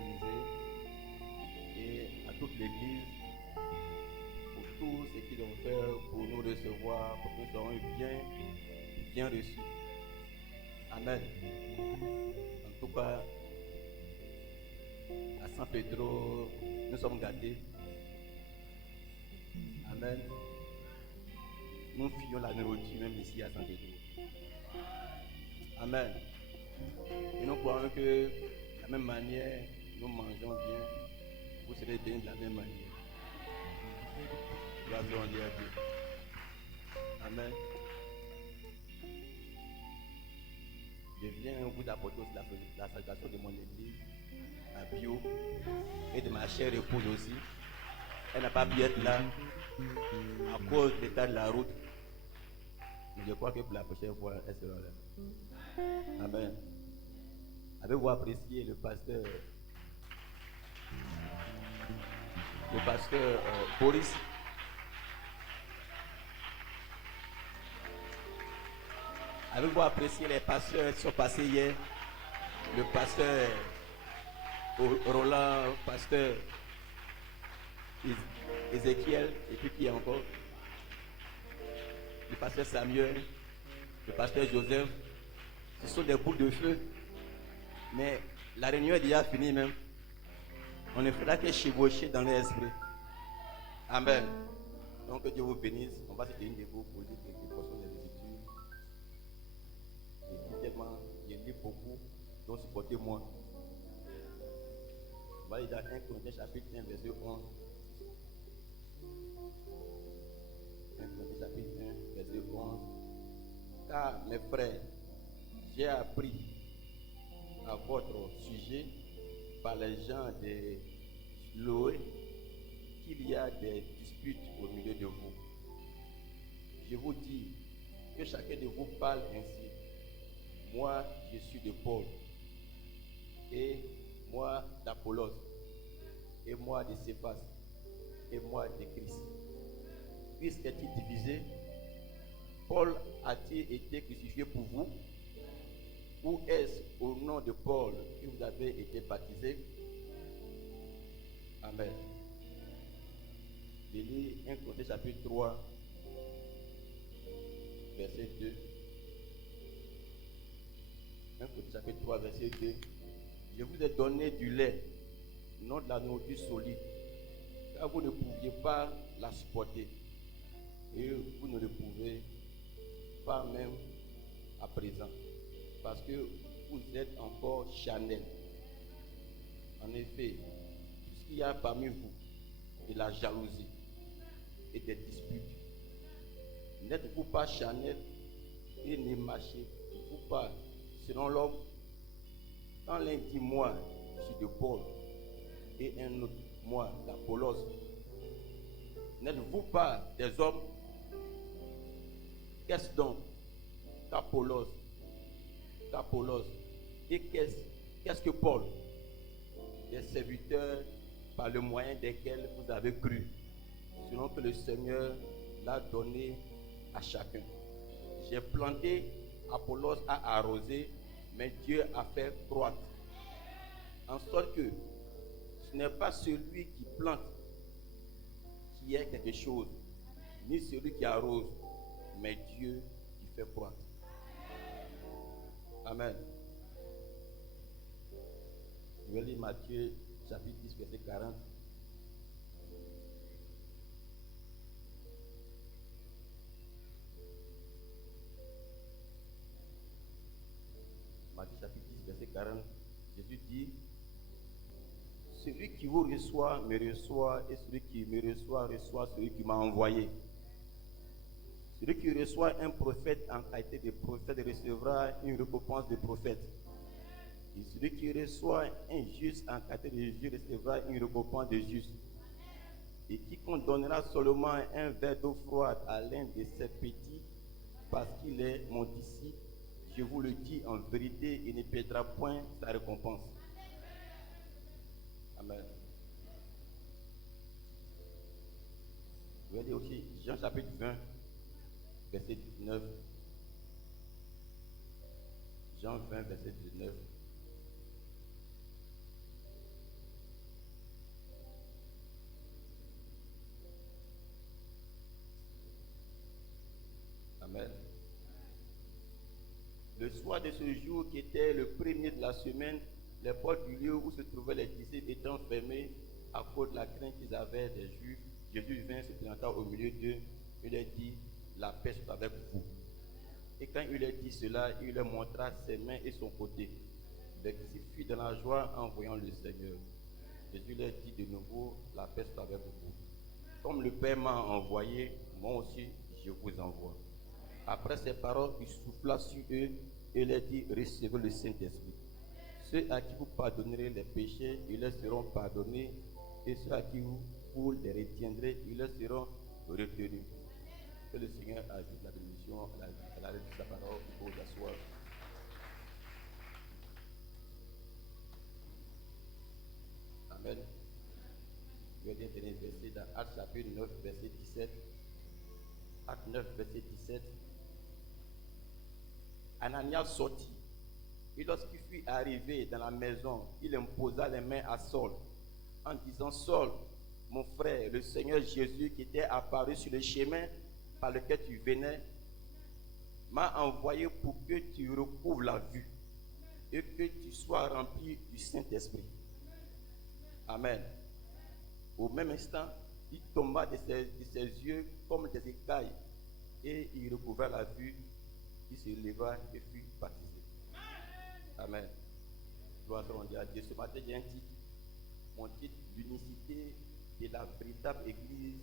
organisé et à toute l'église pour tout ce qu'ils ont fait pour nous recevoir, pour que nous soyons bien reçus. Amen. En tout cas, à San Pedro, nous sommes gâtés. Amen. Nous fuyons la nourriture même ici à San Pedro. Amen. Et nous croyons que de la même manière, nous mangeons bien, vous serez bien de la même manière. Gloire à Dieu. Amen. Je viens vous apporter aussi la salutation de mon église, à Bio, et de ma chère épouse aussi. Elle n'a pas pu être là à cause de l'état de la route. Mais je crois que pour la prochaine fois, elle sera là. Amen. Avez-vous apprécié le pasteur Boris? Avez-vous apprécié les pasteurs qui sont passés hier? Le pasteur Roland, pasteur Ézéchiel, et puis qui est encore? Le pasteur Samuel, le pasteur Joseph. Ce sont des boules de feu. Mais la réunion est déjà finie même. On ne fera que chevaucher dans l'esprit. Amen. Donc que Dieu vous bénisse. On va se tenir debout pour dire quelques portions des Écritures. Et tellement, je lis beaucoup, donc supportez-moi. On va lire dans 1 Corinthiens chapitre 1, verset 11. 1 Corinthiens chapitre 1, verset 11. Car mes frères, j'ai appris à votre sujet par les gens de Chloé qu'il y a des disputes au milieu de vous. Je vous dis que chacun de vous parle ainsi. Moi, je suis de Paul, et moi d'Apollos, et moi de Céphas, et moi de Christ. Christ est-il divisé? Paul a-t-il été crucifié pour vous? Ou est-ce au nom de Paul que vous avez été baptisés? Amen. Je lis 1 Corinthiens chapitre 3, verset 2. 1 Corinthiens chapitre 3, verset 2. Je vous ai donné du lait, non de la nourriture solide, car vous ne pouviez pas la supporter. Et vous ne le pouvez pas même à présent, parce que vous êtes encore charnel. En effet, tout ce qu'il y a parmi vous, de la jalousie et des disputes, n'êtes-vous pas charnel et ne marchez-vous pas selon l'homme? Quand l'un dit moi, je suis de Paul, et un autre moi d'Apollos, n'êtes-vous pas des hommes? Qu'est-ce donc qu'Apollos? Et qu'est-ce que Paul? Des serviteurs par le moyen desquels vous avez cru, selon que le Seigneur l'a donné à chacun. J'ai planté, Apollos a arrosé, mais Dieu a fait croître. En sorte que ce n'est pas celui qui plante qui est quelque chose, ni celui qui arrose, mais Dieu qui fait croître. Amen. Je vais lire Matthieu chapitre 10, verset 40. Matthieu chapitre 10, verset 40. Jésus dit: celui qui vous reçoit me reçoit, et celui qui me reçoit reçoit celui qui m'a envoyé. Celui qui reçoit un prophète en qualité de prophète recevra une récompense de prophète. Et celui qui reçoit un juste en qualité de juste recevra une récompense de juste. Et quiconque donnera seulement un verre d'eau froide à l'un de ces petits, parce qu'il est mon disciple, je vous le dis en vérité, il ne perdra point sa récompense. Amen. Je vais dire aussi Jean chapitre 20, verset 19. Jean 20, verset 19. Amen. Le soir de ce jour, qui était le premier de la semaine, les portes du lieu où se trouvaient les disciples étant fermées à cause de la crainte qu'ils avaient des Juifs, Jésus vint se présenta au milieu d'eux. Il leur dit, la paix soit avec vous. Et quand il leur dit cela, il leur montra ses mains et son côté. Les disciples fuient dans la joie en voyant le Seigneur. Jésus leur dit de nouveau, la paix soit avec vous. Comme le Père m'a envoyé, moi aussi je vous envoie. Après ces paroles, il souffla sur eux et leur dit, recevez le Saint-Esprit. Ceux à qui vous pardonnerez les péchés, ils leur seront pardonnés. Et ceux à qui vous les retiendrez, ils leur seront retenus. Que le Seigneur ajoute la bénédiction à la lecture de sa parole pour vous asseoir. Amen. Je vais lire dernier verset dans Actes chapitre 9, verset 17. Acte 9, verset 17. Ananias sortit. Et lorsqu'il fut arrivé dans la maison, il imposa les mains à Saul, en disant, Saul, mon frère, le Seigneur Jésus qui était apparu sur le chemin par lequel tu venais, m'a envoyé pour que tu recouvres la vue et que tu sois rempli du Saint-Esprit. Amen. Au même instant, il tomba de ses yeux comme des écailles et il recouvra la vue. Il se leva et fut baptisé. Amen. Gloire à Dieu. Ce matin, j'ai un titre. Mon titre, l'unicité de la véritable Église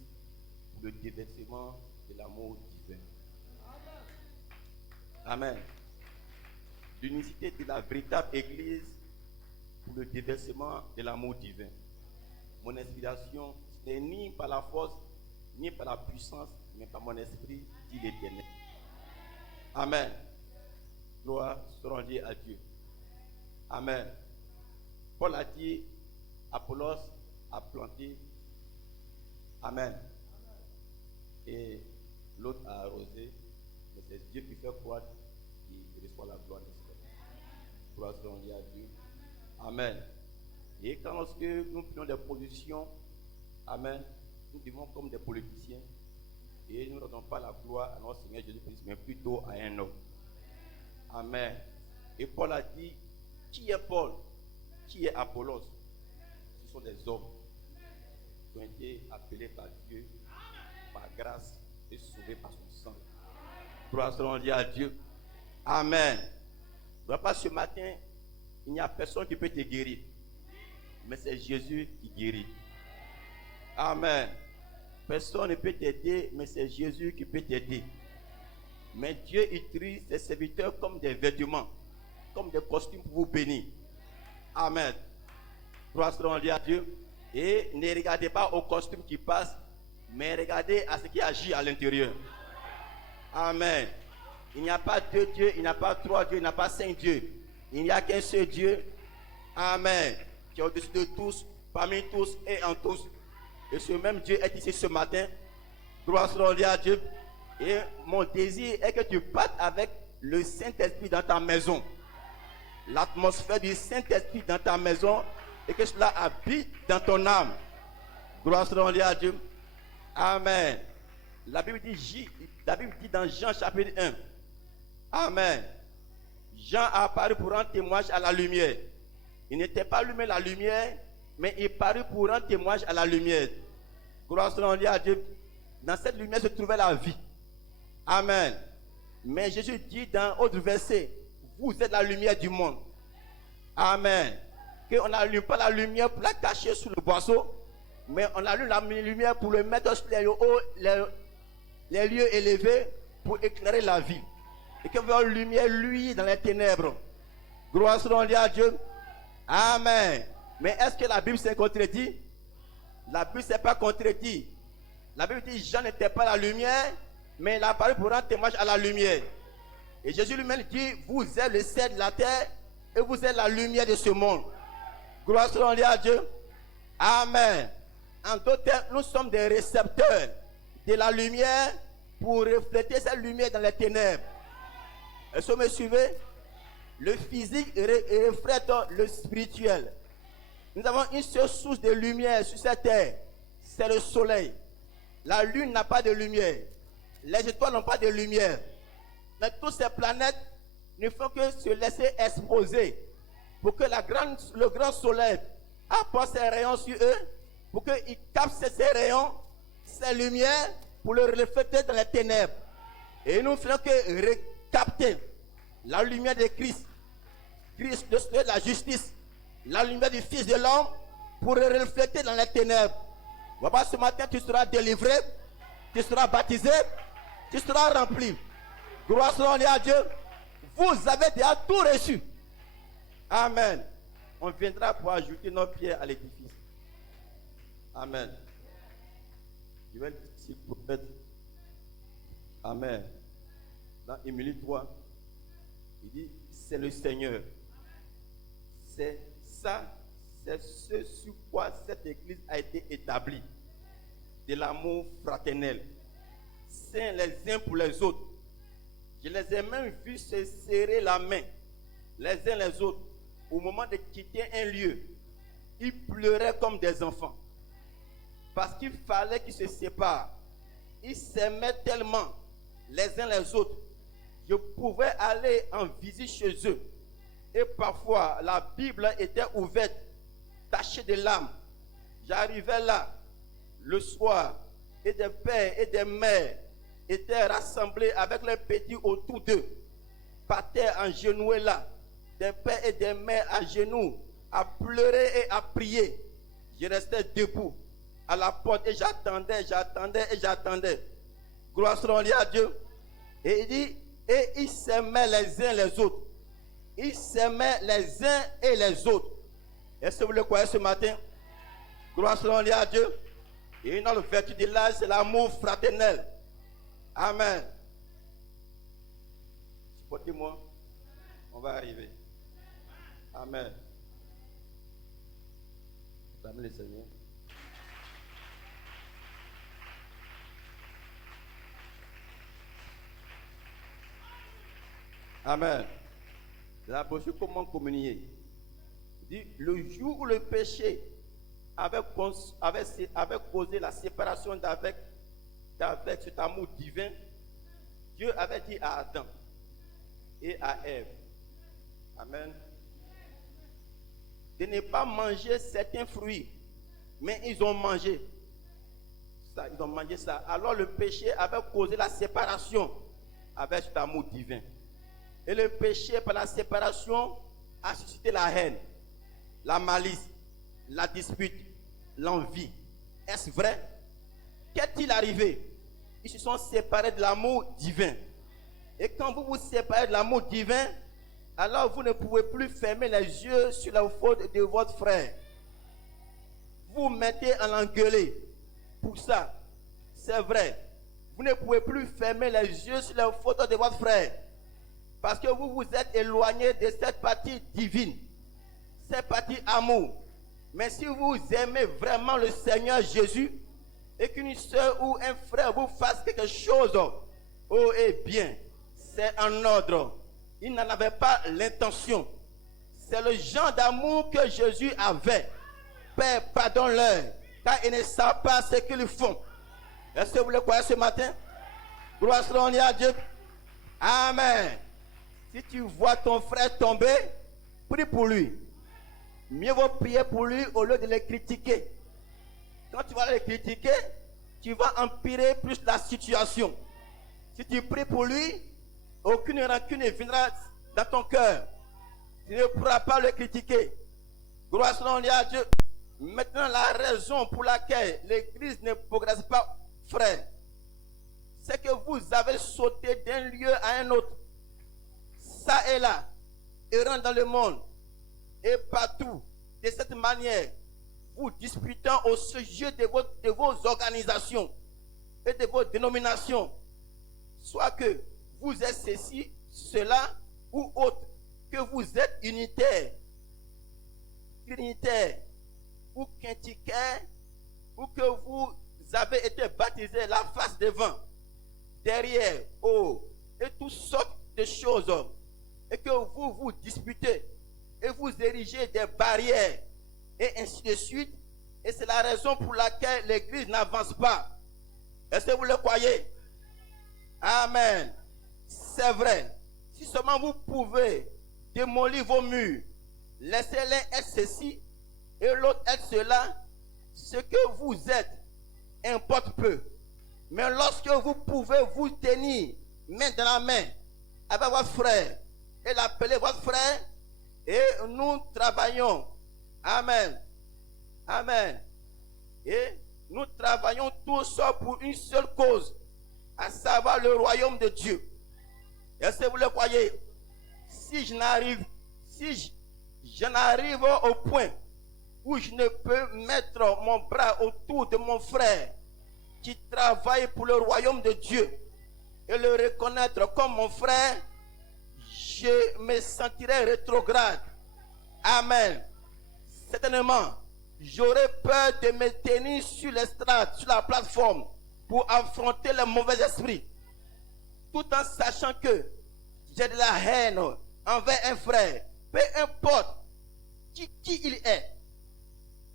pour le déversement de l'amour divin. Amen. L'unicité de la véritable Église pour le déversement de l'amour divin. Mon inspiration, ce n'est ni par la force, ni par la puissance, mais par mon esprit, dit l'Éternel. Amen. Gloire soit rendue à Dieu. Amen. Paul a dit, Apollos a planté. Amen. Et l'autre a arrosé. Mais c'est Dieu qui fait croître, qui reçoit la gloire de Dieu. Gloire soit rendue à Dieu. Amen. Et quand lorsque nous prenons des positions, amen, nous vivons comme des politiciens. Et nous ne rendons pas la gloire à notre Seigneur Jésus-Christ, mais plutôt à un homme. Amen. Et Paul a dit, qui est Paul? Qui est Apollos? Ce sont des hommes qui ont été appelés par Dieu, par grâce et sauvés par son sang. Gloire soit à Dieu. Amen. Pas ce matin, il n'y a personne qui peut te guérir, mais c'est Jésus qui guérit. Amen. Personne ne peut t'aider, mais c'est Jésus qui peut t'aider. Mais Dieu utilise ses serviteurs comme des vêtements, comme des costumes pour vous bénir. Amen. Gloire soit à Dieu. Et ne regardez pas aux costumes qui passent, mais regardez à ce qui agit à l'intérieur. Amen. Il n'y a pas deux dieux, il n'y a pas trois dieux, il n'y a pas cinq dieux. Il n'y a qu'un seul Dieu. Amen. Qui est au-dessus de tous, parmi tous et en tous. Et ce même Dieu est ici ce matin. Gloire soit à Dieu. Et mon désir est que tu partes avec le Saint-Esprit dans ta maison. L'atmosphère du Saint-Esprit dans ta maison et que cela habite dans ton âme. Gloire soit à Dieu. Amen. La Bible dit dans Jean chapitre 1. Amen. Jean a apparu pour rendre témoignage à la lumière. Il n'était pas allumé la lumière, mais il parut pour rendre témoignage à la lumière. Gloire soit à Dieu. Dans cette lumière se trouvait la vie. Amen. Mais Jésus dit dans autre verset, vous êtes la lumière du monde. Amen. Qu'on n'allume pas la lumière pour la cacher sous le boisseau, mais on allume la lumière pour le mettre sur les lieux élevés pour éclairer la vie. Et que votre lumière luit dans les ténèbres. Gloire soit à Dieu. Amen. Mais est-ce que la Bible s'est contredit? La Bible ne s'est pas contredit. La Bible dit Jean n'était pas la lumière, mais il a apparu pour rendre témoignage à la lumière. Et Jésus lui-même dit, vous êtes le sel de la terre et vous êtes la lumière de ce monde. Gloire soit à Dieu. Amen. En d'autres termes, nous sommes des récepteurs de la lumière pour refléter cette lumière dans les ténèbres. Est-ce que vous me suivez? Le physique reflète le spirituel. Nous avons une seule source de lumière sur cette terre, c'est le soleil. La lune n'a pas de lumière. Les étoiles n'ont pas de lumière. Mais toutes ces planètes ne font que se laisser exposer pour que le grand soleil apporte ses rayons sur eux, pour qu'ils captent ces rayons, ces lumières, pour le refléter dans les ténèbres. Et nous ne faisons que recapter la lumière de Christ, Christ de la justice, la lumière du Fils de l'homme, pour le refléter dans les ténèbres. Voilà, ce matin, tu seras délivré, tu seras baptisé, tu seras rempli. Gloire soit à Dieu. Vous avez déjà tout reçu. Amen. On viendra pour ajouter nos pierres à l'édifice. Amen. Je vais le dire au prophète. Amen. Dans Émilie 3, il dit, c'est le Seigneur. C'est ça, c'est ce sur quoi cette église a été établie. De l'amour fraternel. Saints les uns pour les autres. Je les ai même vus se serrer la main, les uns les autres, au moment de quitter un lieu. Ils pleuraient comme des enfants. Parce qu'il fallait qu'ils se séparent. Ils s'aimaient tellement, les uns les autres. Je pouvais aller en visite chez eux. Et parfois, la Bible était ouverte, tachée de larmes. J'arrivais là, le soir, et des pères et des mères étaient rassemblés avec leurs petits autour d'eux, par terre engenoués là, des pères et des mères à genoux, à pleurer et à prier. Je restais debout à la porte et j'attendais. Gloire soit à Dieu. Et il dit, et ils s'aimaient les uns les autres. Ils s'aimaient les uns et les autres. Est-ce que vous le croyez ce matin? Gloire soit à Dieu. Et une autre vertu de l'âge, c'est l'amour fraternel. Amen. Supportez-moi. On va arriver. Amen. Amen le Seigneur. Amen. La brochure comment communier. Il dit, le jour où le péché avait causé la séparation d'avec cet amour divin, Dieu avait dit à Adam et à Ève, amen, de ne pas manger certains fruits, mais ils ont mangé ça. Alors le péché avait causé la séparation avec cet amour divin. Et le péché par la séparation a suscité la haine, la malice, la dispute, l'envie. Est-ce vrai? Qu'est-il arrivé? Ils se sont séparés de l'amour divin. Et quand vous vous séparez de l'amour divin, alors vous ne pouvez plus fermer les yeux sur la faute de votre frère. Vous mettez à l'engueuler. Pour ça, c'est vrai. Vous ne pouvez plus fermer les yeux sur la faute de votre frère. Parce que vous vous êtes éloigné de cette partie divine. Cette partie amour. Mais si vous aimez vraiment le Seigneur Jésus, et qu'une soeur ou un frère vous fasse quelque chose, oh eh bien, c'est en ordre. Il n'en avait pas l'intention. C'est le genre d'amour que Jésus avait. Père, pardonne-leur, car ils ne savent pas ce qu'ils font. Est-ce que vous le croyez ce matin? Gloire soit à Dieu. Amen. Si tu vois ton frère tomber, prie pour lui. Mieux vaut prier pour lui au lieu de le critiquer. Quand tu vas le critiquer, tu vas empirer plus la situation. Si tu pries pour lui, aucune rancune ne viendra dans ton cœur. Tu ne pourras pas le critiquer. Gloire soit à Dieu. Maintenant, la raison pour laquelle l'église ne progresse pas, frère, c'est que vous avez sauté d'un lieu à un autre. Ça et là, errant dans le monde, et partout, de cette manière, vous disputant au sujet de vos organisations et de vos dénominations, soit que vous êtes ceci, cela ou autre, que vous êtes unitaire, trinitaire ou quintiquaire, ou que vous avez été baptisé la face devant, derrière, haut, et toutes sortes de choses, et que vous vous disputez et vous érigez des barrières et ainsi de suite, et c'est la raison pour laquelle l'église n'avance pas. Est-ce que vous le croyez? Amen. c'est vrai. Si seulement vous pouvez démolir vos murs, laissez l'un être ceci et l'autre être cela, ce que vous êtes importe peu. Mais lorsque vous pouvez vous tenir main dans la main avec votre frère et l'appeler votre frère, et nous travaillons. Amen. Amen. Et nous travaillons tous pour une seule cause, à savoir le royaume de Dieu. Est-ce que vous le croyez? Si je n'arrive au point où je ne peux mettre mon bras autour de mon frère qui travaille pour le royaume de Dieu et le reconnaître comme mon frère, je me sentirai rétrograde. Amen. Certainement, j'aurais peur de me tenir sur l'estrade, sur la plateforme, pour affronter les mauvais esprits, tout en sachant que j'ai de la haine envers un frère, peu importe qui il est,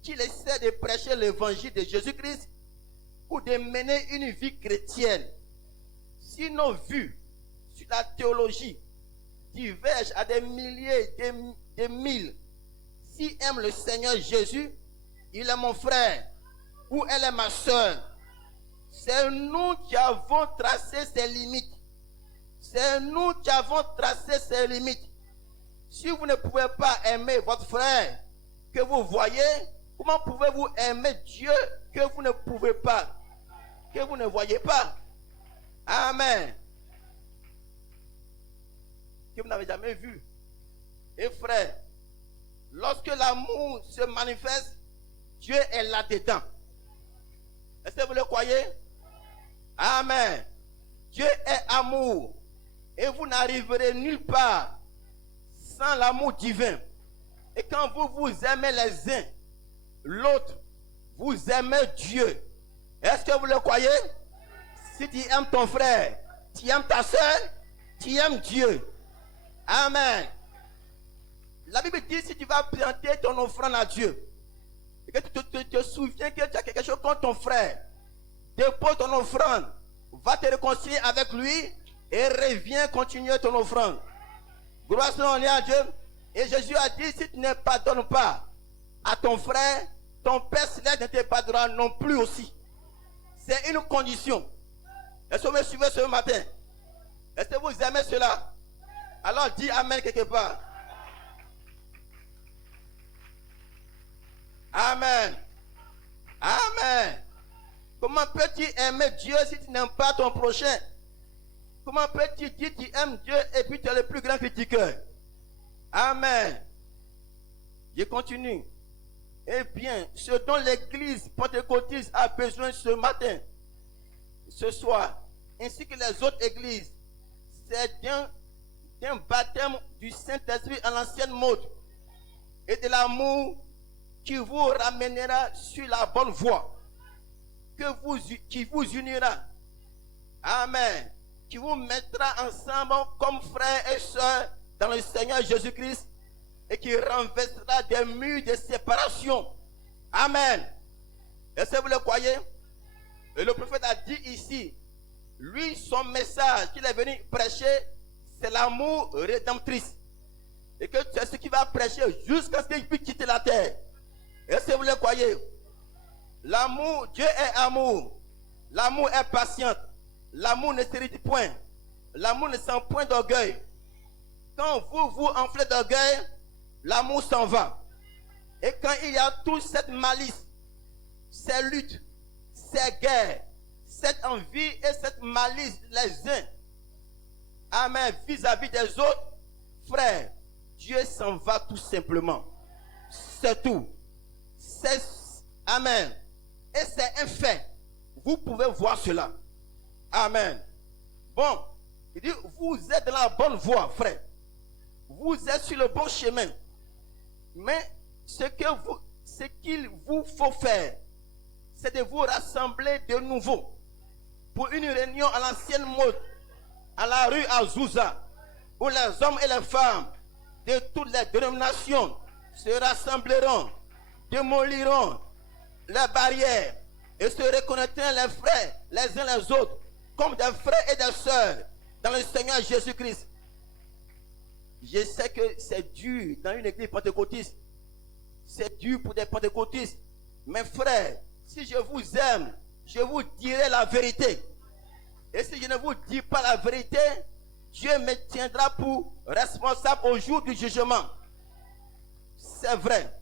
qu'il essaie de prêcher l'évangile de Jésus-Christ ou de mener une vie chrétienne. Si nos vues sur la théologie divergent à des milliers, des mille, s'il aime le Seigneur Jésus, il est mon frère ou elle est ma soeur. C'est nous qui avons tracé ces limites. C'est nous qui avons tracé ces limites. Si vous ne pouvez pas aimer votre frère que vous voyez, comment pouvez-vous aimer Dieu que vous ne pouvez pas, que vous ne voyez pas? Amen. Que vous n'avez jamais vu. Et frère, lorsque l'amour se manifeste, Dieu est là-dedans. Est-ce que vous le croyez? Amen. Dieu est amour. Et vous n'arriverez nulle part sans l'amour divin. Et quand vous aimez les uns, l'autre, vous aimez Dieu. Est-ce que vous le croyez? Si tu aimes ton frère, tu aimes ta soeur, tu aimes Dieu. Amen. La Bible dit, si tu vas présenter ton offrande à Dieu, et que tu te souviens que tu as quelque chose contre ton frère, dépose ton offrande, va te réconcilier avec lui et reviens continuer ton offrande. Gloire à Dieu. Et Jésus a dit, si tu ne pardonnes pas à ton frère, ton Père Céleste ne te pardonnera non plus aussi. C'est une condition. Est-ce que vous me suivez ce matin? Est-ce que vous aimez cela? Alors dis Amen quelque part. Amen. Amen. Comment peux-tu aimer Dieu si tu n'aimes pas ton prochain? Comment peux-tu dire que tu aimes Dieu et puis tu es le plus grand critiqueur? Amen. Je continue. Eh bien, ce dont l'église pentecôtiste a besoin ce matin, ce soir, ainsi que les autres églises, c'est d'un baptême du Saint-Esprit à l'ancienne mode et de l'amour qui vous ramènera sur la bonne voie, qui vous unira. Amen. Qui vous mettra ensemble comme frères et sœurs dans le Seigneur Jésus-Christ et qui renversera des murs de séparation. Amen. Est-ce que vous le croyez? Et le prophète a dit ici, lui, son message qu'il est venu prêcher, c'est l'amour rédemptrice. Et que c'est ce qu'il va prêcher jusqu'à ce qu'il puisse quitter la terre. Est-ce que vous le croyez? L'amour, Dieu est amour. L'amour est patient. L'amour ne s'irrite point. L'amour ne sent point d'orgueil. Quand vous vous enflez d'orgueil, l'amour s'en va. Et quand il y a toute cette malice, ces luttes, ces guerres, cette envie et cette malice les uns, amen, vis-à-vis des autres, frères, Dieu s'en va tout simplement. C'est tout. Amen. Et c'est un fait. Vous pouvez voir cela. Amen. Bon, il dit, vous êtes dans la bonne voie, frère. Vous êtes sur le bon chemin. Mais ce qu'il vous faut faire, c'est de vous rassembler de nouveau pour une réunion à l'ancienne mode, à la rue Azusa, où les hommes et les femmes de toutes les dénominations se rassembleront, démoliront les barrières et se reconnaîtront les frères les uns les autres comme des frères et des sœurs dans le Seigneur Jésus-Christ. Je sais que c'est dur dans une église pentecôtiste. C'est dur pour des pentecôtistes. Mes frères, si je vous aime, je vous dirai la vérité. Et si je ne vous dis pas la vérité, Dieu me tiendra pour responsable au jour du jugement. C'est vrai.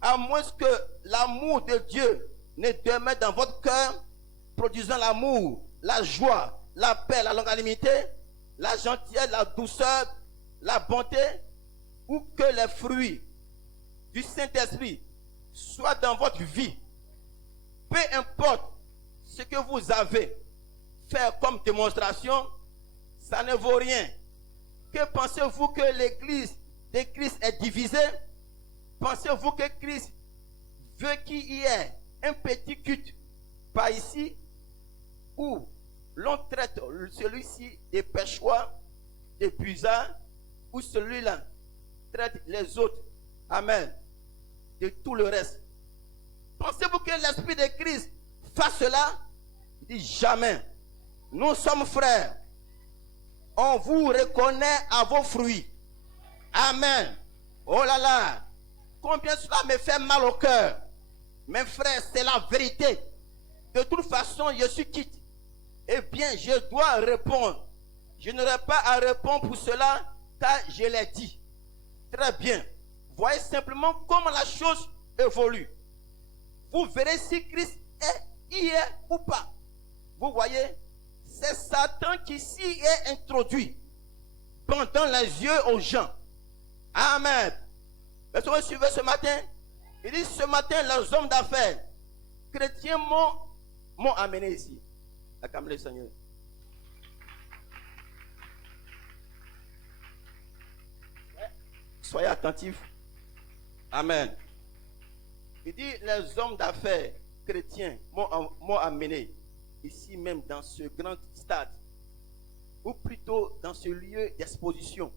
À moins que l'amour de Dieu ne demeure dans votre cœur, produisant l'amour, la joie, la paix, la longanimité, la gentillesse, la douceur, la bonté, ou que les fruits du Saint-Esprit soient dans votre vie. Peu importe ce que vous avez fait comme démonstration, ça ne vaut rien. Que pensez-vous que l'église de Christ est divisée? Pensez-vous que Christ veut qu'il y ait un petit culte par ici où l'on traite celui-ci des péchois, des bizarres, ou celui-là traite les autres, amen, de tout le reste? Pensez-vous que l'Esprit de Christ fasse cela? Il dit jamais. Nous sommes frères. On vous reconnaît à vos fruits. Amen. Oh là là. Combien cela me fait mal au cœur. Mes frères, c'est la vérité. De toute façon, je suis quitte. Eh bien, je dois répondre. Je n'aurai pas à répondre pour cela, car je l'ai dit. Très bien. Voyez simplement comment la chose évolue. Vous verrez si Christ y est ou pas. Vous voyez, c'est Satan qui s'y est introduit, pendant les yeux aux gens. Amen. Est-ce que vous suivez ce matin? Il dit ce matin, les hommes d'affaires chrétiens m'ont amené ici. Acclamez le Seigneur. Soyez attentifs. Amen. Il dit les hommes d'affaires chrétiens m'ont amené ici même dans ce grand stade, ou plutôt dans ce lieu d'exposition,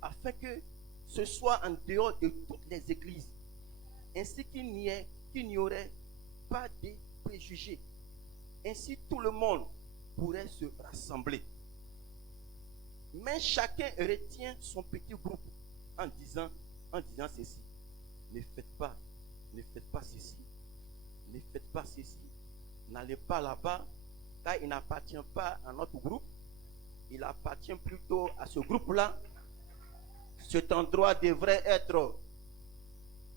afin que ce soit en dehors de toutes les églises, ainsi qu'il n'y aurait pas de préjugés. Ainsi tout le monde pourrait se rassembler. Mais chacun retient son petit groupe en disant ceci. Ne faites pas ceci. Ne faites pas ceci. N'allez pas là-bas, car il n'appartient pas à notre groupe. Il appartient plutôt à ce groupe-là. Cet endroit devrait être,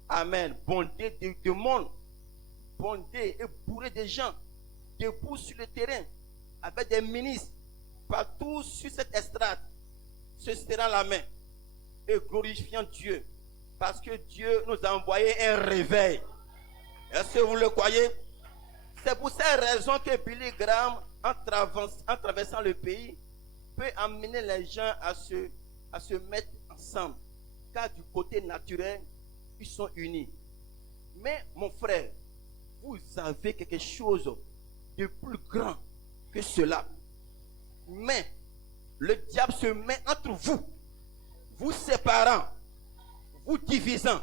amen, bondé de monde, bondé et bourré de gens, debout sur le terrain, avec des ministres partout sur cette estrade, se serrant la main et glorifiant Dieu, parce que Dieu nous a envoyé un réveil. Est-ce que vous le croyez? C'est pour cette raison que Billy Graham, en traversant le pays, peut amener les gens à se mettre ensemble. Car du côté naturel, ils sont unis. Mais mon frère, vous avez quelque chose de plus grand que cela. Mais le diable se met entre vous, vous séparant, vous divisant.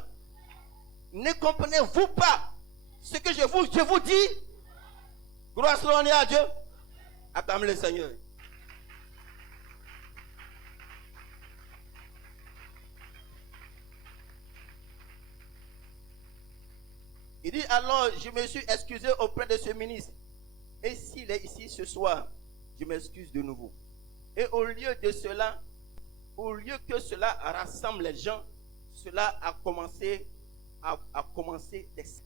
Ne comprenez-vous pas ce que je vous dis? Gloire à Dieu. Acclamez le Seigneur. Il dit alors, je me suis excusé auprès de ce ministre. Et s'il est ici ce soir, je m'excuse de nouveau. Et au lieu de cela, au lieu que cela rassemble les gens, cela a commencé des sectes.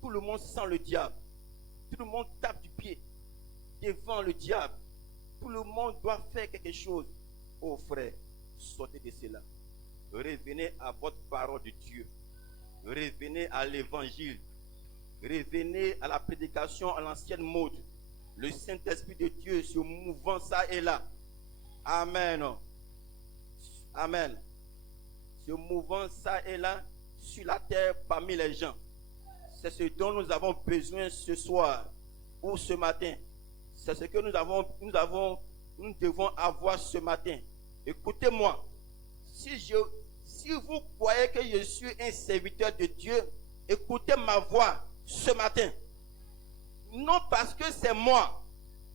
Tout le monde sent le diable. Tout le monde tape du pied devant le diable. Tout le monde doit faire quelque chose. Oh frère, sortez de cela. Revenez à votre parole de Dieu. Revenez à l'évangile. Revenez à la prédication à l'ancienne mode. Le Saint-Esprit de Dieu se mouvant ça et là. Amen. Amen. Se mouvant ça et là sur la terre parmi les gens. C'est ce dont nous avons besoin ce soir ou ce matin. C'est ce que nous devons avoir ce matin. Écoutez-moi. Si vous croyez que je suis un serviteur de Dieu, écoutez ma voix ce matin. Non parce que c'est moi,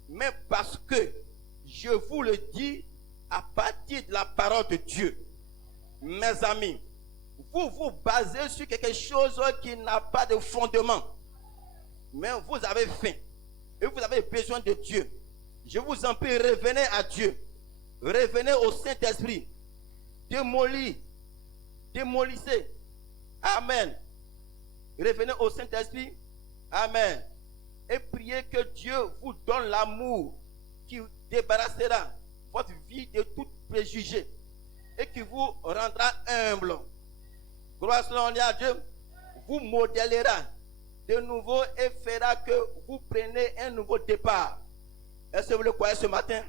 mais parce que je vous le dis à partir de la parole de Dieu. Mes amis, vous vous basez sur quelque chose qui n'a pas de fondement. Mais vous avez faim et vous avez besoin de Dieu. Je vous en prie, revenez à Dieu. Revenez au Saint-Esprit. Démolissez. Amen. Revenez au Saint-Esprit. Amen. Et priez que Dieu vous donne l'amour qui débarrassera votre vie de tout préjugé et qui vous rendra humble. Gloire à Dieu. Vous modélera de nouveau et fera que vous preniez un nouveau départ. Est-ce que vous le croyez ce matin?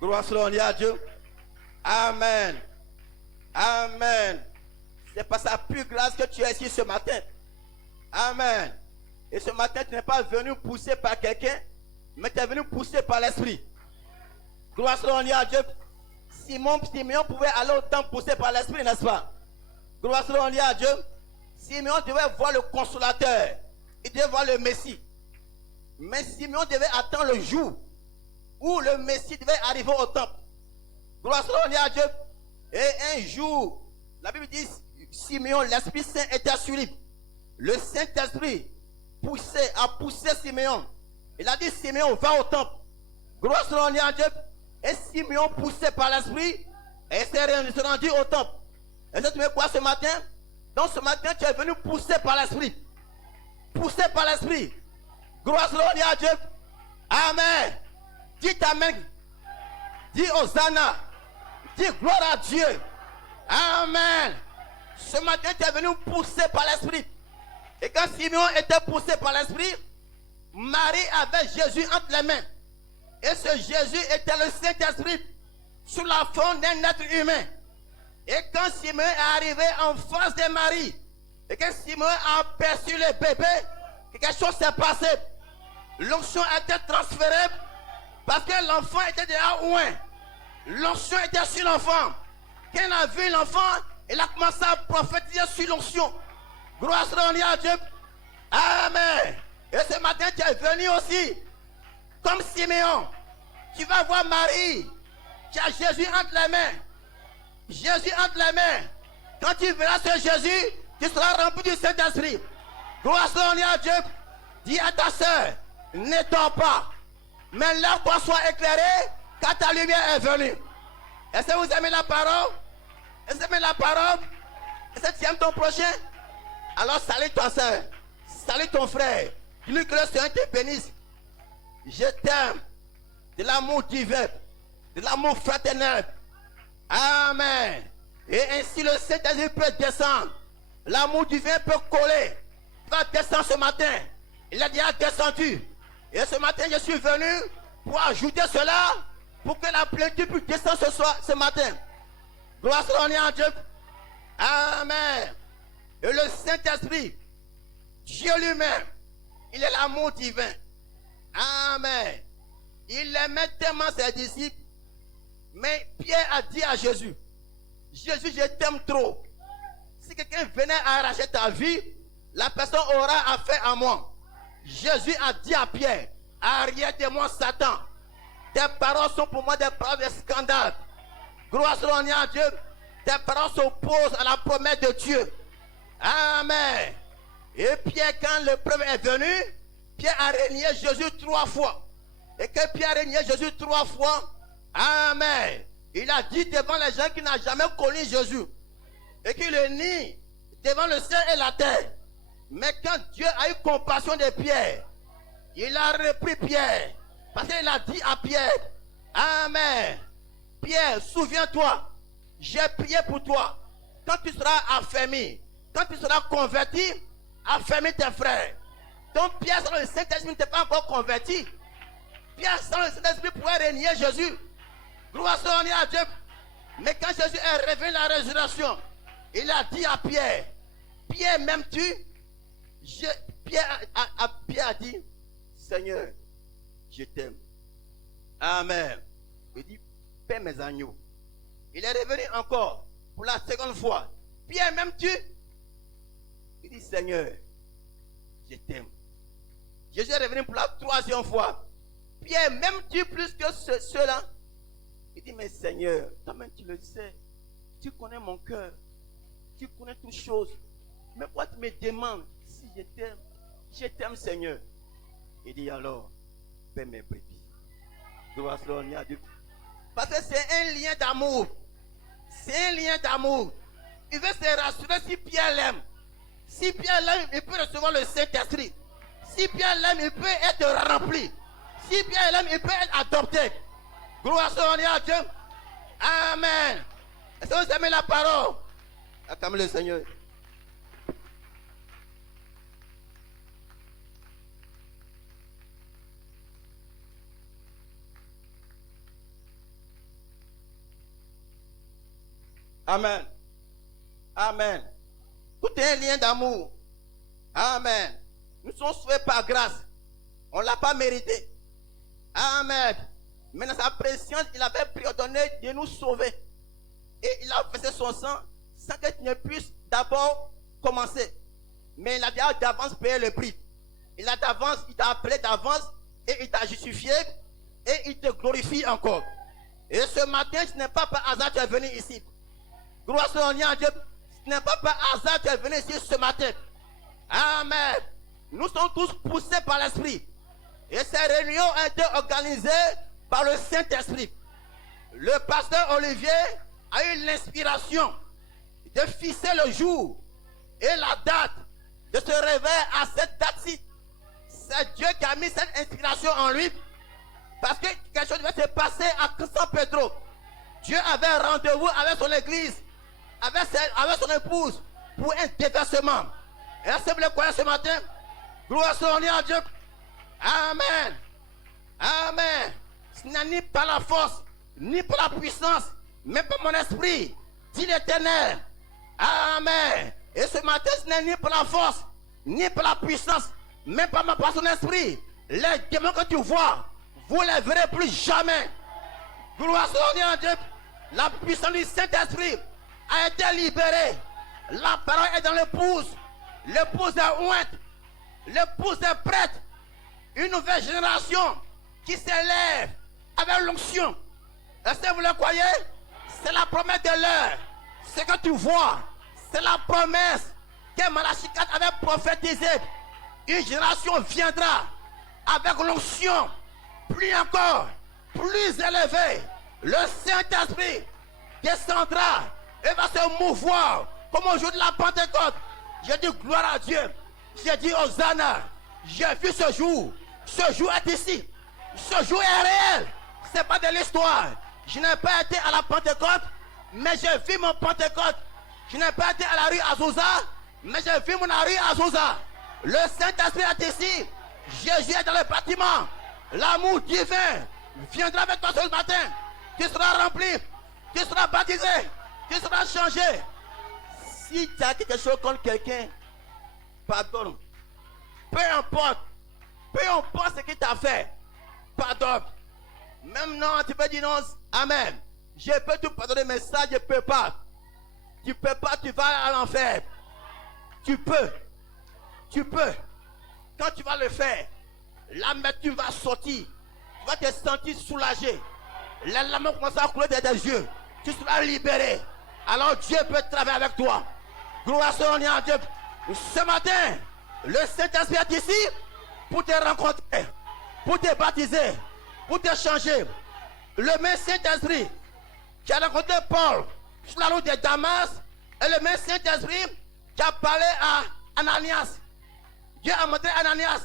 Gloire à Dieu. Amen. Amen. C'est par sa pure grâce que tu es ici ce matin. Amen. Et ce matin, tu n'es pas venu pousser par quelqu'un, mais tu es venu pousser par l'Esprit. Gloire à Dieu. Simeon pouvait aller au temple pousser par l'Esprit, n'est-ce pas? Gloire à Dieu. Simeon devait voir le consolateur. Il devait voir le Messie. Mais Simeon devait attendre le jour où le Messie devait arriver au temple. Gloire à Dieu. Et un jour, la Bible dit, Simeon, l'Esprit Saint était sur lui. Le Saint-Esprit a poussé Simeon. Il a dit, Simeon, va au temple. Gloire à Dieu. Et Simeon, poussé par l'Esprit, et s'est rendu au temple. Et tu veux quoi ce matin? Donc ce matin, tu es venu pousser par l'Esprit. Pousser par l'Esprit. Gloire à Dieu. Amen. Dis Amen. Dis Hosanna. Dis gloire à Dieu. Amen. Ce matin, tu es venu pousser par l'Esprit. Et quand Simeon était poussé par l'Esprit, Marie avait Jésus entre les mains. Et ce Jésus était le Saint-Esprit sous la forme d'un être humain. Et quand Simeon est arrivé en face de Marie, et que Simeon a aperçu le bébé, quelque chose s'est passé. L'onction a été transférée parce que l'enfant était déjà loin. L'onction était sur l'enfant. Quand il a vu l'enfant, il a commencé à prophétiser sur l'onction. Gloire à Dieu. Amen. Et ce matin, tu es venu aussi, comme Simeon. Tu vas voir Marie. Tu as Jésus entre les mains. Jésus entre les mains. Quand tu verras ce Jésus, tu seras rempli du Saint-Esprit. Gloire à Dieu. Dis à ta soeur, n'étends pas. Mais lève-toi, sois éclairé, car ta lumière est venue. Est-ce que vous aimez la parole? Est-ce que vous aimez la parole? Est-ce que tu aimes ton prochain? Alors salue ta soeur. Salue ton frère. Dis-lui que le Seigneur te bénisse. Je t'aime. De l'amour divin. De l'amour fraternel. Amen. Et ainsi le Saint-Esprit peut descendre. L'amour divin peut coller. Il va descendre ce matin. Il a déjà descendu. Et ce matin, je suis venu pour ajouter cela, pour que la plénitude puisse descendre ce matin. Gloire à Dieu. Amen. Et le Saint-Esprit, Dieu lui-même, il est l'amour divin. Amen. Il aimait tellement ses disciples. Mais Pierre a dit à Jésus, Jésus, je t'aime trop. Si quelqu'un venait à arracher ta vie, la personne aura affaire à moi. Jésus a dit à Pierre, arrière de moi Satan. Tes paroles sont pour moi des paroles de scandale. Gloire à Dieu. Tes paroles s'opposent à la promesse de Dieu. Amen. Et Pierre, quand l'épreuve est venue, Pierre a renié Jésus 3 fois. Et que Pierre a renié Jésus 3 fois, amen. Il a dit devant les gens qu'il n'a jamais connu Jésus. Et qu'il le nie devant le ciel et la terre. Mais quand Dieu a eu compassion de Pierre, il a repris Pierre. Parce qu'il a dit à Pierre, amen. Pierre, souviens-toi, j'ai prié pour toi. Quand tu seras affermi, quand tu seras converti, affermis tes frères. Donc Pierre, sans le Saint-Esprit, n'était pas encore converti. Pierre, sans le Saint-Esprit, pouvait renier Jésus. Gloire à Dieu. Mais quand Jésus est revenu à la résurrection, il a dit à Pierre, Pierre, m'aimes-tu? Pierre a dit, Seigneur, je t'aime. Amen. Il dit, paie mes agneaux. Il est revenu encore pour la seconde fois. Pierre, m'aimes-tu? Il dit, Seigneur, je t'aime. Jésus est revenu pour la troisième fois. Pierre, m'aimes-tu plus que ceux-là? Il dit, mais Seigneur, toi-même tu le sais. Tu connais mon cœur. Tu connais toutes choses. Mais pourquoi tu me demandes si je t'aime? Je t'aime, Seigneur. Il dit alors, paie mes brebis. Gloire à Dieu. Parce que c'est un lien d'amour. C'est un lien d'amour. Il veut se rassurer si Pierre l'aime. Si Pierre l'aime, il peut recevoir le Saint-Esprit. Si Pierre l'aime, il peut être rempli. Si Pierre l'aime, il peut être adopté. Gloire à Dieu. Amen. Est-ce que vous aimez la parole? Acclamez le Seigneur. Amen. Amen. Tout est un lien d'amour. Amen. Nous sommes sauvés par grâce. On ne l'a pas mérité. Amen. Mais dans sa préscience, il avait préordonné de nous sauver. Et il a versé son sang sans que tu ne puisses d'abord commencer. Mais il a déjà d'avance payé le prix. Il a d'avance, il t'a appelé d'avance et il t'a justifié et il te glorifie encore. Et ce matin, ce n'est pas par hasard que tu es venu ici. Gloire à Dieu. Ce n'est pas par hasard que tu es venu ici ce matin. Amen. Nous sommes tous poussés par l'Esprit. Et ces réunions ont été organisées par le Saint-Esprit. Le pasteur Olivier a eu l'inspiration de fixer le jour et la date de se réveiller à cette date-ci. C'est Dieu qui a mis cette inspiration en lui. Parce que quelque chose devait se passer à San Pedro. Dieu avait rendez-vous avec son église, avec son épouse, pour un déversement. Et là, c'est vous le croyez ce matin? Gloire à Dieu. Amen. Amen. Ce n'est ni par la force, ni par la puissance, mais par mon esprit, dit l'Éternel. Amen. Et ce matin, ce n'est ni par la force, ni par la puissance, mais par son esprit. Les démons que tu vois, vous ne les verrez plus jamais. Gloire à Dieu. La puissance du Saint-Esprit a été libérée. La parole est dans l'épouse. L'épouse est ointe. L'épouse est prête. Une nouvelle génération qui s'élève avec l'onction. Est-ce que vous le croyez? C'est la promesse de l'heure. Ce que tu vois, c'est la promesse que Malachie 4 avait prophétisé. Une génération viendra avec l'onction plus encore, plus élevée. Le Saint-Esprit descendra et va se mouvoir comme au jour de la Pentecôte. J'ai dit gloire à Dieu. J'ai dit Hosanna. J'ai vu ce jour. Ce jour est ici. Ce jour est réel. Ce n'est pas de l'histoire. Je n'ai pas été à la Pentecôte, mais j'ai vu mon Pentecôte. Je n'ai pas été à la rue Azusa, mais j'ai vu mon rue Azusa. Le Saint-Esprit est ici. Jésus est dans le bâtiment. L'amour divin viendra avec toi ce matin. Tu seras rempli. Tu seras baptisé. Tu seras changé. Si tu as quelque chose contre quelqu'un, pardonne. Peu importe ce qu'il t'a fait, pardonne. Même non, tu peux dire non, amen. Je peux te pardonner, mais ça, je ne peux pas. Tu ne peux pas, tu vas à l'enfer. Tu peux. Quand tu vas le faire, l'amertume va sortir. Tu vas te sentir soulagé. La larme commence à couler de tes yeux. Tu seras libéré. Alors Dieu peut travailler avec toi. Gloire à Dieu. Ce matin, le Saint-Esprit est ici pour te rencontrer, pour te baptiser, pour te changer. Le même Saint-Esprit qui a rencontré Paul sur la route de Damas et le même Saint-Esprit qui a parlé à Ananias. Dieu a montré à Ananias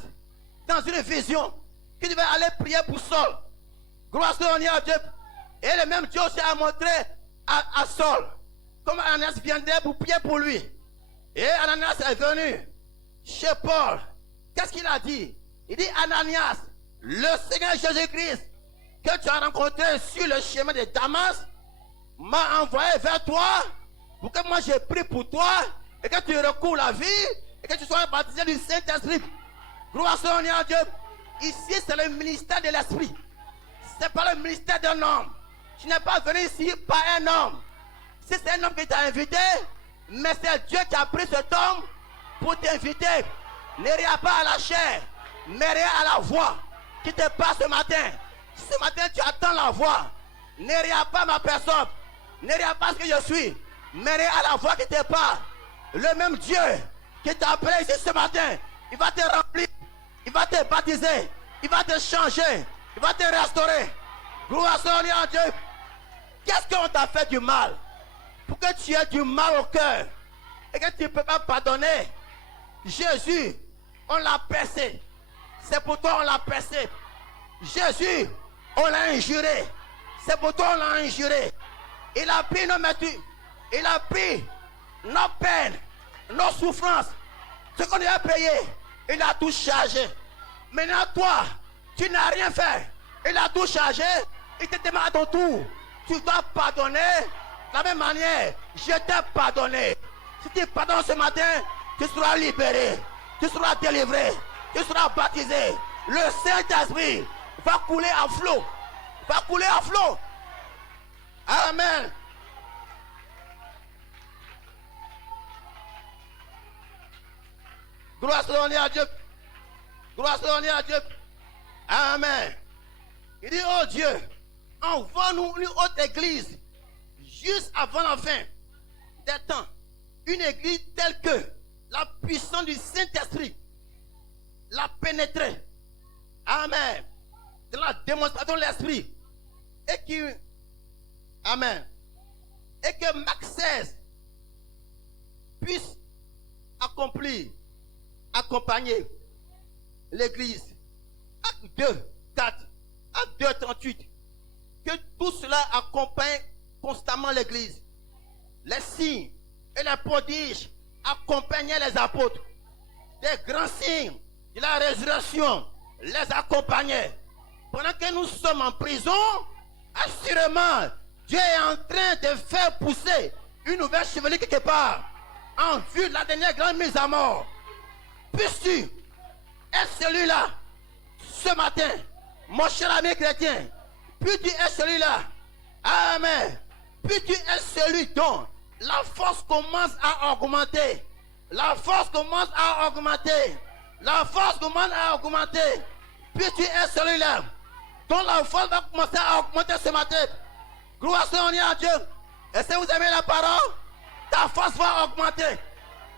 dans une vision qu'il devait aller prier pour Saul. Gloire à Dieu. Et le même Dieu aussi a montré à Saul comment Ananias viendrait pour prier pour lui. Et Ananias est venu chez Paul. Qu'est-ce qu'il a dit? Il dit, Ananias, le Seigneur Jésus-Christ que tu as rencontré sur le chemin de Damas m'a envoyé vers toi pour que moi je prie pour toi et que tu recours la vie et que tu sois baptisé du Saint-Esprit. Gloire à Dieu. Ici, c'est le ministère de l'Esprit. Ce n'est pas le ministère d'un homme. Tu n'es pas venu ici par un homme. Si c'est un homme qui t'a invité, mais c'est Dieu qui a pris cet homme pour t'inviter. Ne regarde pas à la chair, mais regarde à la voix qui te passe ce matin. Ce matin, tu attends la voix. Ne regarde pas ma personne. Ne regarde pas ce que je suis. Mais regarde la voix qui te parle. Le même Dieu qui t'a appelé ici ce matin, il va te remplir. Il va te baptiser. Il va te changer. Il va te restaurer. Gloire à Dieu. Qu'est-ce qu'on t'a fait du mal? Pour que tu aies du mal au cœur et que tu ne peux pas pardonner. Jésus, on l'a percé. C'est pour toi on l'a percé. Jésus, on l'a injuré. C'est pour toi on l'a injuré. Il a pris nos métus. Il a pris nos peines, nos souffrances. Ce qu'on lui a payé, il a tout chargé. Maintenant toi, tu n'as rien fait. Il a tout chargé. Il te demande à ton tour. Tu dois pardonner. De la même manière, je t'ai pardonné. Si tu pardonnes ce matin, tu seras libéré. Tu seras délivré. Tu seras baptisé. Le Saint-Esprit va couler à flot. Va couler à flot. Amen. Gloire à Dieu. Gloire à Dieu. Amen. Il dit, oh Dieu, envoie-nous une autre église juste avant la fin des temps. Une église telle que la puissance du Saint-Esprit l'a pénétrée. Amen. De la démonstration de l'Esprit. Et qui, amen. Et que Marc 16 puisse accompagner l'église. Acte 2, 4, Acte 2, 38. Que tout cela accompagne constamment l'église. Les signes et les prodiges accompagnaient les apôtres. Des grands signes de la résurrection les accompagnaient. Pendant que nous sommes en prison, assurément, Dieu est en train de faire pousser une nouvelle chevelure quelque part en vue de la dernière grande mise à mort. Puisses-tu être celui-là ce matin, mon cher ami chrétien, puis-tu être celui-là, amen, puis-tu être celui dont la force commence à augmenter, la force commence à augmenter, la force commence à augmenter, puis-tu être celui-là dont la force va commencer à augmenter ce matin. Gloire à Dieu. Est-ce que vous aimez la parole? Ta force va augmenter.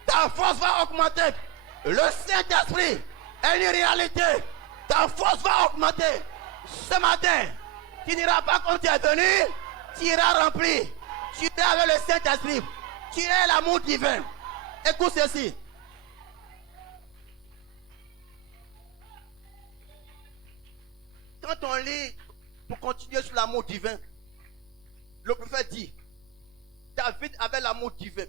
Ta force va augmenter. Le Saint-Esprit est une réalité. Ta force va augmenter. Ce matin, tu n'iras pas comme tu es venu. Tu iras rempli. Tu iras avec le Saint-Esprit. Tu iras l'amour divin. Écoute ceci. Quand on lit, pour continuer sur l'amour divin, le prophète dit, David avait l'amour divin.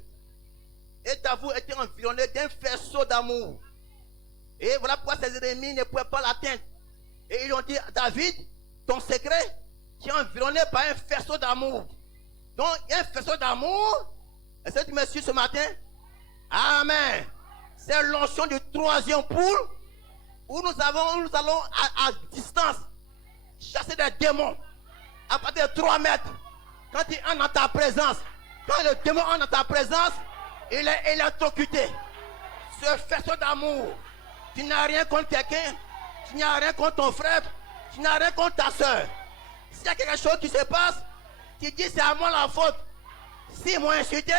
Et David était environné d'un faisceau d'amour. Et voilà pourquoi ses ennemis ne pouvaient pas l'atteindre. Et ils ont dit, David, ton secret, tu es environné par un faisceau d'amour. Donc, il y a un faisceau d'amour. Est-ce que tu me suis ce matin? Amen. C'est l'onction du troisième poule où nous allons à distance chasser des démons à partir de 3 mètres. Quand il entre dans ta présence, quand le démon entre dans ta présence, il est électrocuté. Ce faisceau d'amour, tu n'as rien contre quelqu'un, tu n'as rien contre ton frère, tu n'as rien contre ta soeur. S'il y a quelque chose qui se passe, tu dis c'est à moi la faute. S'ils m'ont insulté,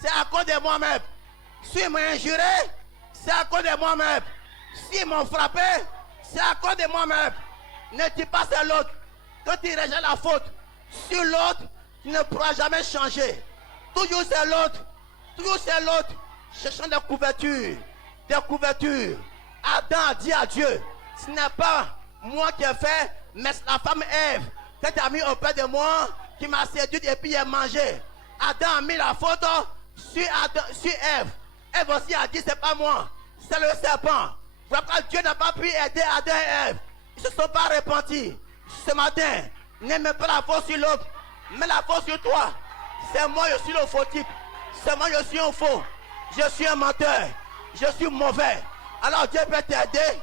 c'est à cause de moi-même. S'ils m'ont injuré, c'est à cause de moi-même. S'ils m'ont frappé, c'est à cause de moi-même. Ne dis pas c'est l'autre. Quand tu rejettes la faute sur l'autre, tu ne pourras jamais changer. Toujours c'est l'autre. Toujours c'est l'autre. Cherchant des couvertures. Des couvertures. Adam a dit à Dieu, ce n'est pas moi qui ai fait, mais c'est la femme Ève qui t'a mis auprès de moi, qui m'a séduit et puis a mangé. Adam a mis la faute sur Ève. Ève aussi a dit, c'est pas moi, c'est le serpent. Voilà, Dieu n'a pas pu aider Adam et Ève. Ils ne se sont pas repentis. Ce matin, ne mets pas la faute sur l'autre, mets la faute sur toi. C'est moi, je suis le fautif. C'est moi, je suis un faux. Je suis un menteur. Je suis mauvais. Alors Dieu peut t'aider.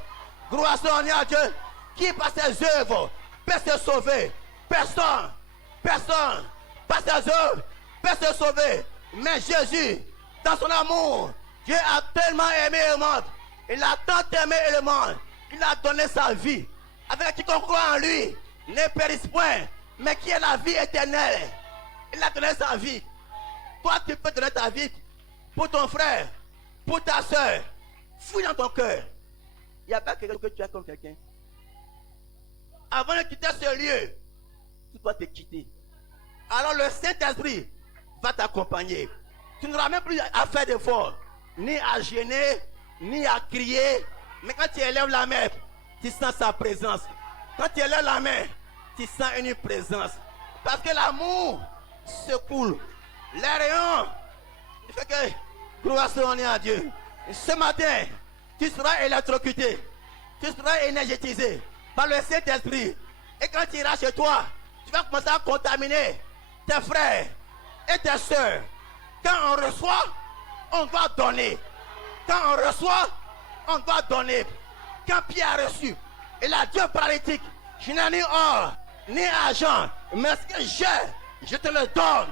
Gloire à Dieu. Qui par ses œuvres peut se sauver? Personne. Personne. Par ses œuvres peut se sauver. Mais Jésus, dans son amour, Dieu a tellement aimé le monde. Il a tant aimé le monde. Il a donné sa vie. Avec quiconque croit en lui, ne périsse point, mais qui est la vie éternelle. Il a donné sa vie. Toi, tu peux donner ta vie pour ton frère, pour ta soeur. Fouille dans ton cœur. Il n'y a pas quelqu'un que tu as comme quelqu'un. Avant de quitter ce lieu, tu dois te quitter. Alors le Saint-Esprit va t'accompagner. Tu n'auras même plus à faire d'efforts, ni à gêner, ni à crier. Mais quand tu élèves la main, tu sens sa présence. Quand tu élèves la main, tu sens une présence. Parce que l'amour se coule. Les rayons, il fait que gloire soit à Dieu. Ce matin, tu seras électrocuté. Tu seras énergétisé par le Saint-Esprit. Et quand tu iras chez toi, tu vas commencer à contaminer tes frères et tes soeurs. Quand on reçoit, on doit donner. Quand on reçoit, on doit donner. Quand Pierre a reçu, il a dit au paralytique, je n'ai ni or, ni argent, mais ce que j'ai, je te le donne.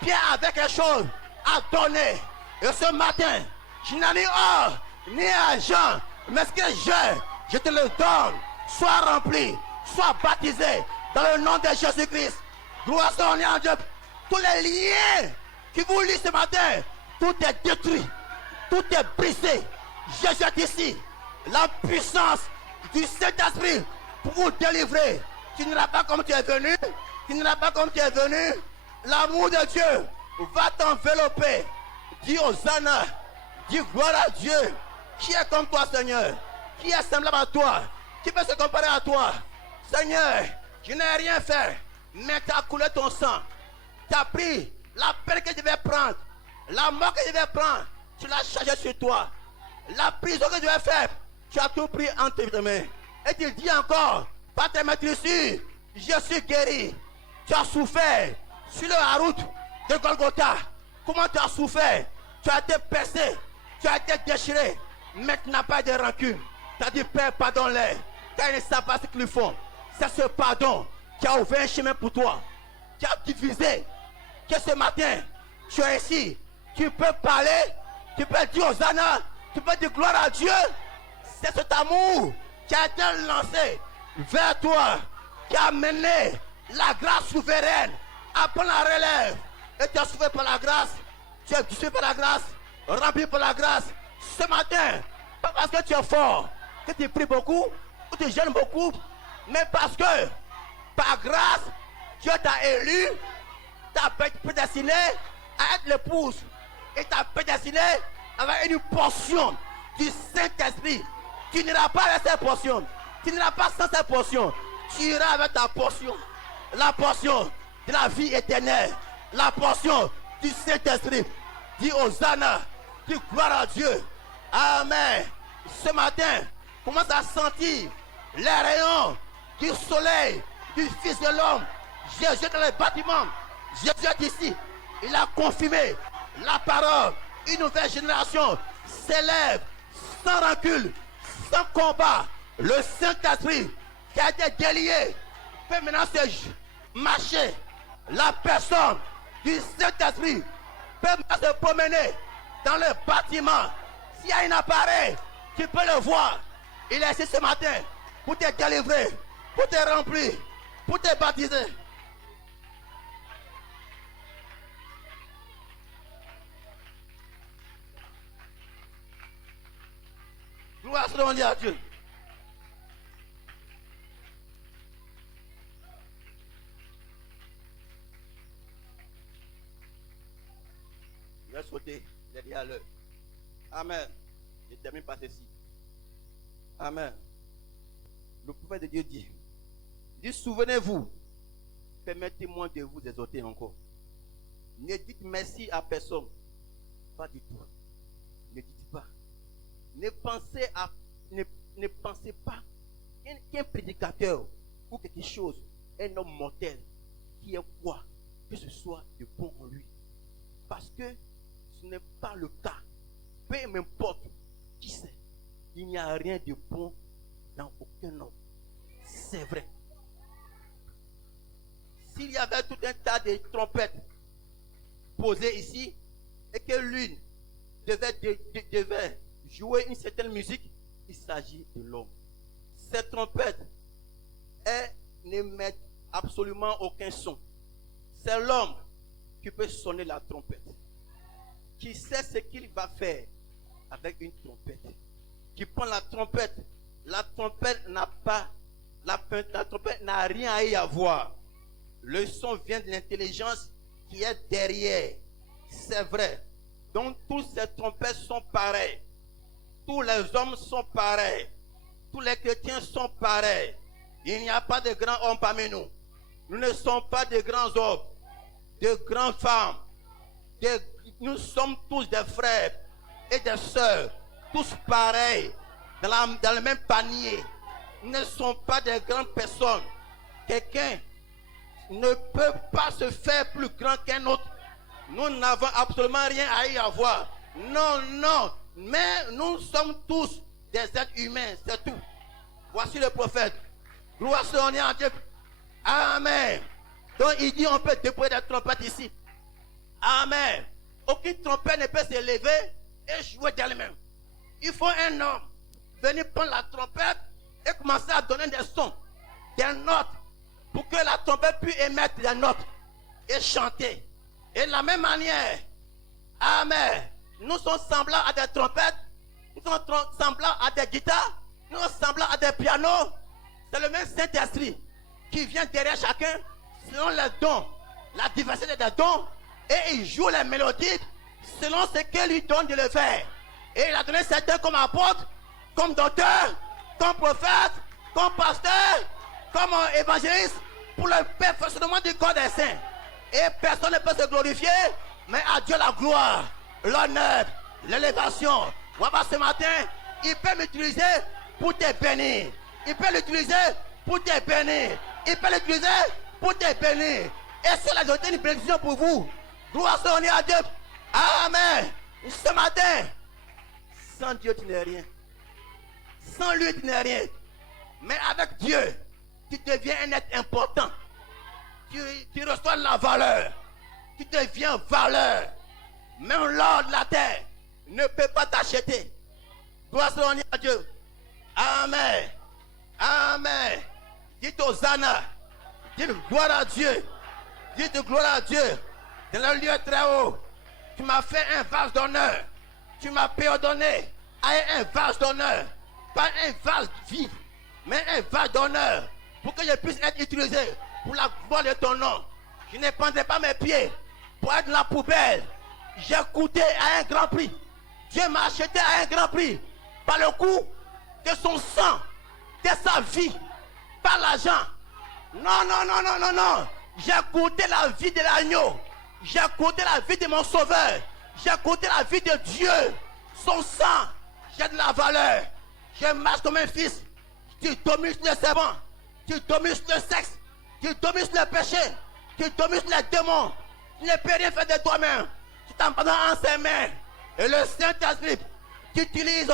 Pierre avait quelque chose à donner. Et ce matin, je n'ai ni or, ni argent, mais ce que j'ai, je te le donne. Sois rempli, sois baptisé dans le nom de Jésus-Christ. Gloire soit à Dieu. Tous les liens qui vous lient ce matin, tout est détruit, tout est brisé. Je jette ici la puissance du Saint-Esprit pour vous délivrer. Tu n'iras pas comme tu es venu, tu n'iras pas comme tu es venu. L'amour de Dieu va t'envelopper. Dis Hosanna, dis gloire à Dieu. Qui est comme toi, Seigneur? Qui est semblable à toi? Qui peut se comparer à toi? Seigneur, je n'ai rien fait, mais tu as coulé ton sang. Tu as pris la peine que je devais prendre, la mort que je devais prendre, tu l'as chargé sur toi. La prison que je devais faire, tu as tout pris entre tes mains. Et tu dis encore, par tes maîtrises, je suis guéri. Tu as souffert sur la route de Golgotha. Comment tu as souffert? Tu as été percé, tu as été déchiré, mais tu n'as pas de rancune. Tu as dit, Père, pardonne-les, car ils ne savent pas ce qu'ils font. C'est ce pardon qui a ouvert un chemin pour toi, qui a divisé. Que ce matin, tu es ici, tu peux parler, tu peux dire Hosanna, tu peux dire gloire à Dieu. C'est cet amour qui a été lancé vers toi, qui a mené la grâce souveraine à prendre la relève. Et tu as sauvé par la grâce, tu es sauvé par la grâce, rempli par la grâce. Ce matin, pas parce que tu es fort, que tu pries beaucoup, ou tu jeûnes beaucoup, mais parce que par grâce, Dieu t'a élu, t'a prédestiné à être l'épouse, et t'a prédestiné avec une portion du Saint-Esprit. Tu n'iras pas avec cette portion, tu n'iras pas sans cette portion, tu iras avec ta portion, la portion de la vie éternelle, la portion du Saint-Esprit. Dis Hosanna, dis gloire à Dieu. Amen. Ce matin, commence à sentir les rayons du soleil, du Fils de l'homme. Jésus dans les bâtiments, Jésus est ici. Il a confirmé la parole. Une nouvelle génération s'élève sans rancune, sans combat. Le Saint-Esprit qui a été délié peut maintenant se marcher. La personne du Saint-Esprit peut se promener dans le bâtiment. S'il y a un appareil, tu peux le voir. Il est ici ce matin pour te délivrer, pour te remplir, pour te baptiser. Gloire soit à Dieu. Je vais sauter, il est déjà l'heure. Amen. Je termine par ceci. Amen. Le prophète de Dieu dit, souvenez-vous, permettez-moi de vous exhorter encore. Ne dites merci à personne. Pas du tout. Ne dites pas. Ne pensez pas qu'un prédicateur ou quelque chose, un homme mortel, qui est quoi que ce soit de bon en lui. Parce que ce n'est pas le cas. Peu m'importe qui c'est. Il n'y a rien de bon dans aucun homme. C'est vrai. S'il y avait tout un tas de trompettes posées ici et que l'une devait jouer une certaine musique, il s'agit de l'homme. Cette trompette est n'émettent absolument aucun son. C'est l'homme qui peut sonner la trompette, qui sait ce qu'il va faire avec une trompette, qui prend la trompette n'a pas, la trompette n'a rien à y avoir. Le son vient de l'intelligence qui est derrière. C'est vrai. Donc toutes ces trompettes sont pareilles. Tous les hommes sont pareils. Tous les chrétiens sont pareils. Il n'y a pas de grands hommes parmi nous. Nous ne sommes pas de grands hommes, de grandes femmes. Nous sommes tous des frères et des sœurs, tous pareils, dans le même panier. Nous ne sommes pas des grandes personnes. Quelqu'un ne peut pas se faire plus grand qu'un autre. Nous n'avons absolument rien à y avoir. Non, non. Mais nous sommes tous des êtres humains, c'est tout. Voici le prophète. Gloire soit à Dieu. Amen. Donc il dit on peut déployer des trompettes ici. Amen. Aucune trompette ne peut s'élever et jouer d'elle-même. Il faut un homme venir prendre la trompette et commencer à donner des sons, des notes, pour que la trompette puisse émettre des notes et chanter. Et de la même manière, amen, nous sommes semblants à des trompettes, nous sommes semblants à des guitares, nous sommes semblants à des pianos. C'est le même Saint-Esprit qui vient derrière chacun selon les dons, la diversité des dons, et il joue les mélodies selon ce qu'il lui donne de le faire. Et il a donné certains comme apôtres, comme docteurs, comme prophètes, comme pasteurs, comme évangélistes, pour le perfectionnement du corps des saints. Et personne ne peut se glorifier, mais à Dieu la gloire, l'honneur, l'élévation. Voilà, ce matin, il peut m'utiliser pour te bénir. Il peut l'utiliser pour te bénir. Il peut l'utiliser pour te bénir. Et cela doit être une bénédiction pour vous. Gloire soit à Dieu. Amen. Ce matin, sans Dieu, tu n'es rien. Sans lui, tu n'es rien. Mais avec Dieu, tu deviens un être important. Tu reçois la valeur. Tu deviens valeur. Même l'or de la terre ne peut pas t'acheter. Gloire soit à Dieu. Amen. Amen. Dites Hosanna. Dites gloire à Dieu. Dites gloire à Dieu. Dans le lieu très haut, tu m'as fait un vase d'honneur. Tu m'as pardonné à un vase d'honneur. Pas un vase vide, mais un vase d'honneur. Pour que je puisse être utilisé pour la gloire de ton nom. Je ne prendrai pas mes pieds pour être dans la poubelle. J'ai coûté à un grand prix. Dieu m'a acheté à un grand prix. Par le coût de son sang, de sa vie, par l'argent. Non, non, non, non, non, non. J'ai coûté la vie de l'agneau. J'ai coûté la vie de mon sauveur. J'ai coûté la vie de Dieu. Son sang, j'ai de la valeur. Je marche comme un fils. Tu domines le serpent. Tu domines le sexe. Tu domines le péché. Tu domines les démons. Tu ne peux rien faire de toi-même. Tu t'abandonnes en ses mains. Et le Saint-Esprit t'utilise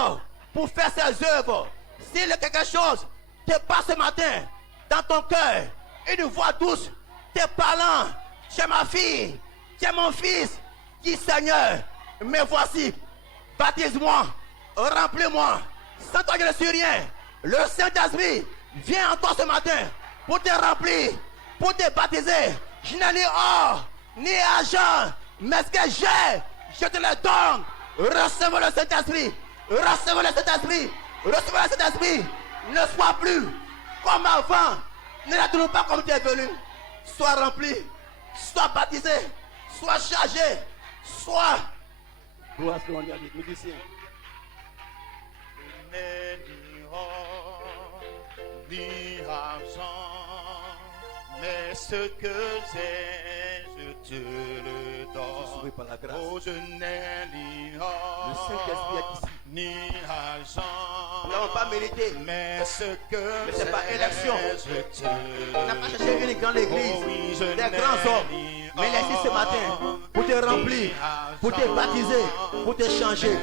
pour faire ses œuvres. S'il y a quelque chose te passe ce matin dans ton cœur, une voix douce te parlant, tu es ma fille, tu es mon fils, dis Seigneur, me voici, baptise-moi, remplis-moi, sans toi je ne suis rien. Le Saint-Esprit vient en toi ce matin pour te remplir, pour te baptiser. Je n'ai ni or, ni argent, mais ce que j'ai, je te le donne. Recevez le Saint-Esprit, recevez le Saint-Esprit, recevez le Saint-Esprit. Ne sois plus comme avant, ne retourne pas comme tu es venu. Sois rempli, sois baptisé, sois chargé, sois. Gloire soit à Dieu, musicien. Ni argent, mais ce que j'ai, je te le donne. Par la grâce. Oh, je n'ai ni or, Le Saint-Esprit est ici. ni argent. Nous n'avons pas mérité. Mais ce que Mais c'est pas élection. je te On n'a pas cherché une grande église, Oh oui, je des n'ai grands hommes. ni Mais il est ici ce matin pour te remplir, pour te baptiser, pour te changer.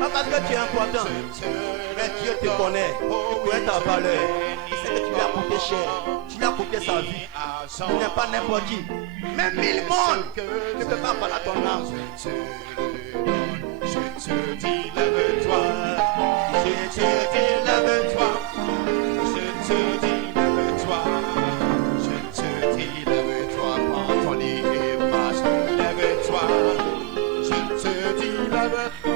Pas parce que tu es important, mais Dieu te connaît. Il connaît ta valeur. Il sait que tu lui as coûté cher. Tu lui as coûté sa vie. Tu n'es pas n'importe qui. Même 1000 mondes ne peuvent pas parler à ton âme. Je te dis, lève-toi. Je te dis, lève-toi. Je te dis, lève-toi. lève-toi.